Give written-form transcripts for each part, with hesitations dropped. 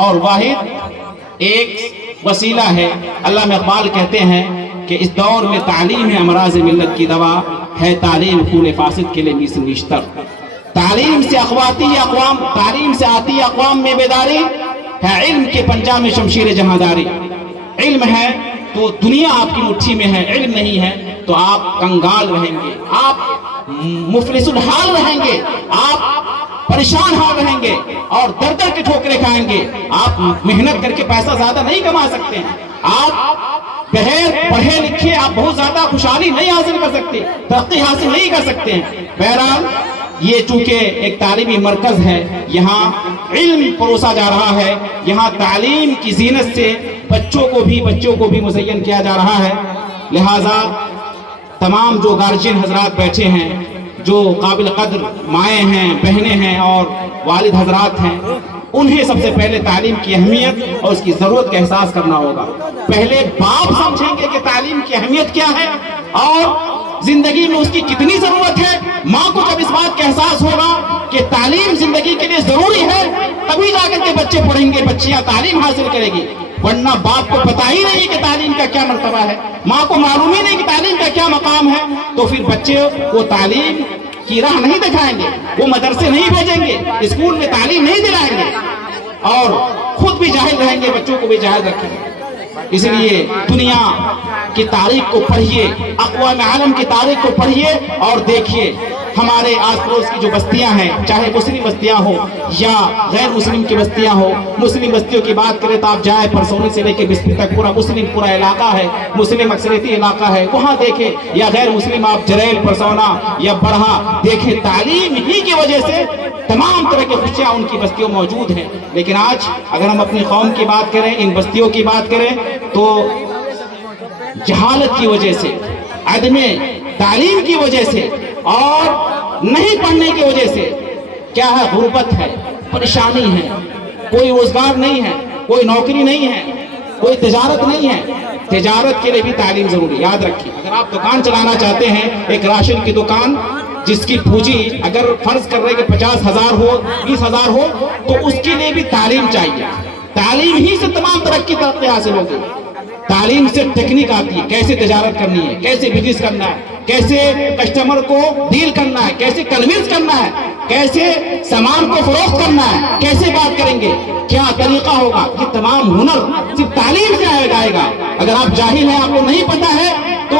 اور واحد ایک وسیلہ ہے۔ علامہ اقبال کہتے ہیں کہ اس دور میں تعلیم ہے امراض ملت کی دوا، ہے تعلیم خون فاسد کے لیے میسن بیشتر۔ تعلیم سے اخواتی اقوام، تعلیم سے آتی اقوام میں بیداری ہے، علم کے پنجہ میں شمشیر جہانداری۔ علم ہے تو دنیا آپ کی مٹھی میں ہے، علم نہیں ہے تو آپ کنگال رہیں گے، آپ مفلس الحال رہیں گے، آپ پریشان حال رہیں گے اور در در کے ٹھوکریں کھائیں گے۔ آپ محنت کر کے پیسہ زیادہ نہیں کما سکتے ہیں، آپ بغیر پڑھے لکھے آپ بہت زیادہ خوشحالی نہیں حاصل کر سکتے، ترقی حاصل نہیں کر سکتے ہیں۔ بہرحال یہ چونکہ ایک تعلیمی مرکز ہے، یہاں علم پروسا جا رہا ہے، یہاں تعلیم کی زینت سے بچوں کو بھی مزین کیا جا رہا ہے۔ لہٰذا تمام جو گارجین حضرات بیٹھے ہیں، جو قابل قدر مائیں ہیں، بہنیں ہیں اور والد حضرات ہیں، انہیں سب سے پہلے تعلیم کی اہمیت اور اس کی ضرورت کا احساس کرنا ہوگا۔ پہلے باپ سمجھیں گے کہ تعلیم کی اہمیت کیا ہے اور زندگی میں اس کی کتنی ضرورت ہے۔ ماں کو جب اس بات کا احساس ہوگا کہ تعلیم زندگی کے لیے ضروری ہے، تبھی جا کر کے بچے پڑھیں گے، بچیاں تعلیم حاصل کرے گی، ورنہ باپ کو پتہ ہی نہیں کہ تعلیم کا کیا مرتبہ ہے، ماں کو معلوم ہی نہیں کہ تعلیم کا کیا مقام ہے، تو پھر بچے کو تعلیم کی راہ نہیں دکھائیں گے، وہ مدرسے نہیں بھیجیں گے، اسکول میں تعلیم نہیں دلائیں گے اور خود بھی جاہل رہیں گے، بچوں کو بھی جاہل رکھیں گے۔ اس لیے دنیا کی تاریخ کو پڑھیے، اقوام عالم کی تاریخ کو پڑھیے اور دیکھیے ہمارے آس پڑوس کی جو بستیاں ہیں، چاہے مسلم بستیاں ہو یا غیر مسلم کی بستیاں ہو۔ مسلم بستیوں کی بات کریں تو آپ جائیں پرسونی سے لے کے بستی تک پورا علاقہ ہے، مسلم اکثریتی علاقہ ہے، وہاں دیکھیں، یا غیر مسلم آپ جریل، پرسونا یا بڑھا دیکھیں، تعلیم ہی کی وجہ سے تمام طرح کی خوشیاں ان کی بستیوں موجود ہیں۔ لیکن آج اگر ہم اپنی قوم کی بات کریں، ان بستیوں کی بات کریں تو جہالت کی وجہ سے، عدم تعلیم کی وجہ سے اور نہیں پڑھنے کی وجہ سے کیا ہے، غربت ہے، پریشانی ہے، کوئی روزگار نہیں ہے، کوئی نوکری نہیں ہے، کوئی تجارت نہیں ہے۔ تجارت کے لیے بھی تعلیم ضروری، یاد رکھیے۔ اگر آپ دکان چلانا چاہتے ہیں، ایک راشن کی دکان جس کی پونجی اگر فرض کر رہے کہ 50,000 ہو، 20,000 ہو، تو اس کے لیے بھی تعلیم چاہیے۔ تعلیم ہی سے تمام ترقی حاصل ہوگی۔ تعلیم سے ٹیکنیک آتی ہے، کیسے تجارت کرنی ہے، کیسے بزنس کرنا ہے، کیسے کسٹمر کو ڈیل کرنا ہے، کیسے کنونس کرنا ہے، کیسے سامان کو فروخت کرنا ہے، کیسے بات کریں گے، کیا طریقہ ہوگا۔ یہ تمام ہنر صرف تعلیم سے آئے گا۔ اگر آپ جاہل ہیں، آپ کو نہیں پتا ہے، تو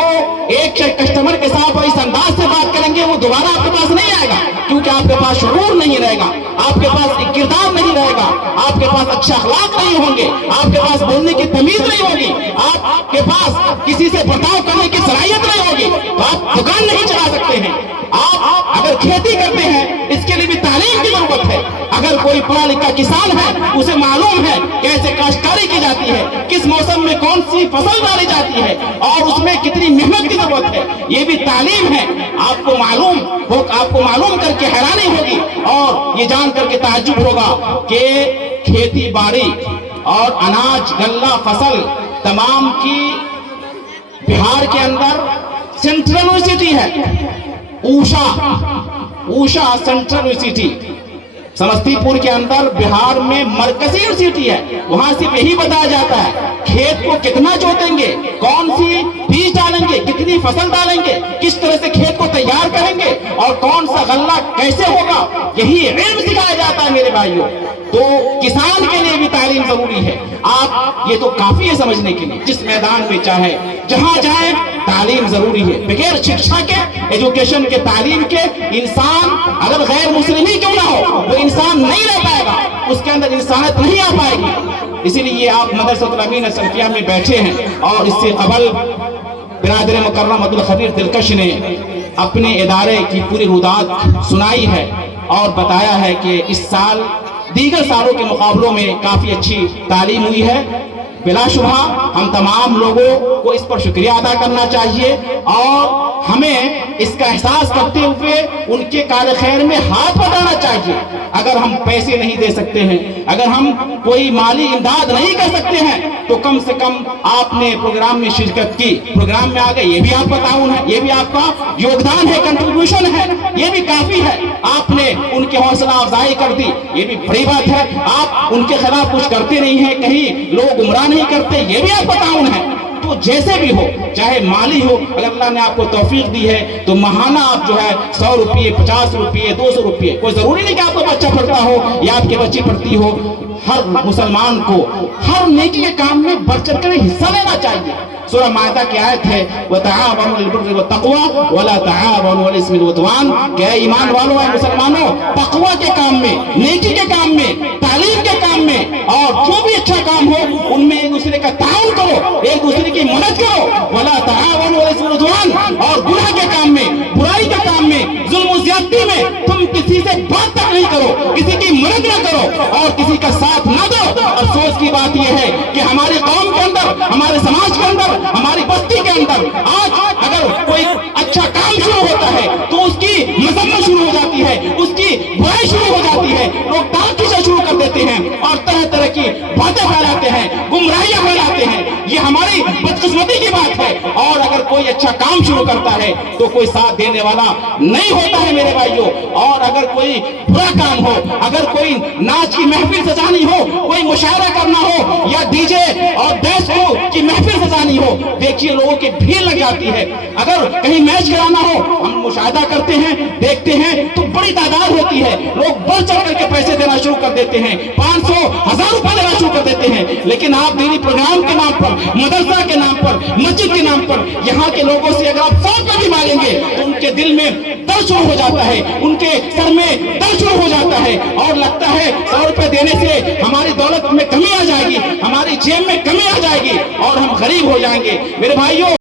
ایک کسٹمر کے ساتھ اس انداز سے بات کریں گے، وہ دوبارہ آپ کے پاس نہیں آئے گا، کیونکہ آپ کے پاس شعور نہیں رہے گا، آپ کے پاس ایک کردار نہیں رہے گا، آپ کے پاس اچھا اخلاق نہیں ہوں گے، آپ کے پاس بولنے کی تمیز نہیں ہوگی، آپ کے پاس کسی سے برتاؤ کرنے کی صلاحیت نہیں ہوگی، تو آپ دکان نہیں چلا سکتے ہیں۔ آپ اگر کھیتی کرتے ہیں، اس کے لیے بھی تعلیم کی ضرورت ہے۔ اگر کوئی پڑھا لکھا کسان ہے، اسے معلوم ہے کیسے کاشتکاری کی جاتی ہے، کس موسم میں کون سی فصل ڈالی جاتی ہے اور اس میں کتنی محنت کی ضرورت ہے، یہ بھی تعلیم ہے۔ آپ کو معلوم کر کے حیرانی ہوگی اور یہ جان کر کے تعجب ہوگا کہ کھیتی باڑی اور اناج غلہ فصل تمام کی بہار کے اندر سینٹرل یونیورسٹی ہے، اوشا سینٹرل یونیورسٹی سمستی پور کے اندر بہار میں مرکزی یونیورسٹی ہے۔ وہاں صرف یہی بتایا جاتا ہے کھیت کو کتنا جوتیں گے، کون سی بیج ڈالیں گے، کتنی فصل ڈالیں گے، کس طرح سے کھیت کو تیار کریں گے اور کون سا غلہ کیسے ہوگا، یہی علم سکھایا جاتا ہے میرے بھائیوں۔ تو کسان کے لیے بھی تعلیم ضروری ہے۔ آپ یہ تو کافی ہے سمجھنے کے لیے، جس میدان میں چاہے جہاں جائیں تعلیم ضروری ہے۔ بغیر شکشا کے، ایجوکیشن کے، تعلیم کے، انسان اگر غیر مسلم ہی کیوں نہ ہو، وہ انسان نہیں رہ پائے گا، اس کے اندر انسانیت نہیں آ پائے گی۔ اسی لیے آپ مدرسۃ الامین سلفیہ میں بیٹھے ہیں اور اس سے قبل برادر مکرم عبدالخبیر دلکش نے اپنے ادارے کی پوری رویداد سنائی ہے اور بتایا ہے کہ اس سال دیگر سالوں کے مقابلوں میں کافی اچھی تعلیم ہوئی ہے۔ بلا شبہ ہم تمام لوگوں کو اس پر شکریہ ادا کرنا چاہیے اور ہمیں اس کا احساس کرتے ہوئے ان کے کار خیر میں ہاتھ بٹانا چاہیے. اگر ہم پیسے نہیں دے سکتے ہیں, اگر ہم کوئی مالی امداد نہیں کر سکتے ہیں, تو کم سے کم آپ نے پروگرام میں شرکت کی, پروگرام میں آگئے, یہ بھی آپ کا تعاون ہے, یہ بھی آپ کا یوگدان ہے, کنٹریبیوشن ہے, یہ بھی کافی ہے. آپ نے ان کی حوصلہ افزائی کر دی, یہ بھی بڑی بات ہے. آپ ان کے خلاف کچھ کرتے نہیں ہیں, کہیں لوگ گمراہ نہیں کرتے, یہ بھی آپ کا تعاون ہے. تو جیسے بھی ہو, چاہے مالی ہو, اگر اللہ نے آپ کو توفیق دی ہے تو ماہانہ آپ جو ہے 100 روپیے, 50 روپیے, 200 روپیے, کوئی ضروری نہیں کہ آپ کا بچہ پڑھتا ہو یا آپ کی بچی پڑھتی ہو, ہر مسلمان کو ہر نیکی کے کام میں بڑھ چڑھ کر حصہ لینا چاہیے. سورہ مائدہ کی آیت ہے وَتَعَاوَنُوا عَلَى الْبِرِّ وَالتَّقْوَىٰ وَلَا تَعَاوَنُوا عَلَى الْإِثْمِ وَالْعُدْوَانِ. کہ اے ایمان والوں, اے مسلمانوں, تقویٰ کے کام میں, نیکی کے کام میں, تعلیم کے کام میں اور جو بھی اچھا کام ہو ان میں ایک دوسرے کا تعاون کرو, ایک دوسرے کی مدد کرو. وَلَا تَعَاوَنُوا عَلَى الْإِثْمِ وَالْعُدْوَانِ. اور گناہ کے کام میں, برائی کے کام میں, ظلم و زیادتی میں تم کسی سے بات تک نہیں کرو, کسی کی مدد نہ کرو اور کسی کا ساتھ نہ دو. افسوس کی بات یہ ہے کہ ہماری قوم کے اندر, ہمارے سماج کے اندر, ہماری بستی کے اندر آج اگر کوئی اچھا کام شروع ہوتا ہے تو اس کی مذمت شروع ہو جاتی ہے, اس کی برائی شروع ہو جاتی ہے, لوگ ٹانگ کھینچنا شروع کر دیتے ہیں اور طرح طرح کی باتیں پھیلاتے ہیں, گمراہیاں پھیلاتے ہیں. یہ ہماری بدقسمتی کی بات ہے. اور اگر کوئی اچھا کام شروع کرتا ہے تو کوئی ساتھ دینے والا نہیں ہوتا ہے میرے بھائیوں. اور اگر کوئی برا کام ہو, اگر کوئی ناچ کی محفل سجانی ہو, کوئی مشاعرہ کرنا ہو یا ڈی جے اور ڈانس کی محفل سجانی ہو, دیکھیے لوگوں کی بھیڑ لگ جاتی ہے. اگر کہیں میچ کرانا ہو, ہم مشاہدہ کرتے ہیں, دیکھتے ہیں تو بڑی تعداد ہوتی ہے, لوگ بڑھ چڑھ کر کے پیسے دینا شروع کر دیتے ہیں, 500 1000 روپے دینا شروع کر دیتے ہیں. لیکن آپ دینی پروگرام کے نام پر, مدرسہ کے نام پر, مسجد کے نام پر یہاں کے لوگوں سے اگر آپ 100 روپے بھی مانگیں گے تو ان کے دل میں درد شروع ہو جاتا ہے, ان کے سر میں درد شروع ہو جاتا ہے اور لگتا ہے 100 روپے دینے سے ہماری دولت میں کمی آ جائے گی, ہماری جیب میں کمی آ جائے گی اور ہم غریب ہو جائیں گے. میرے بھائیوں,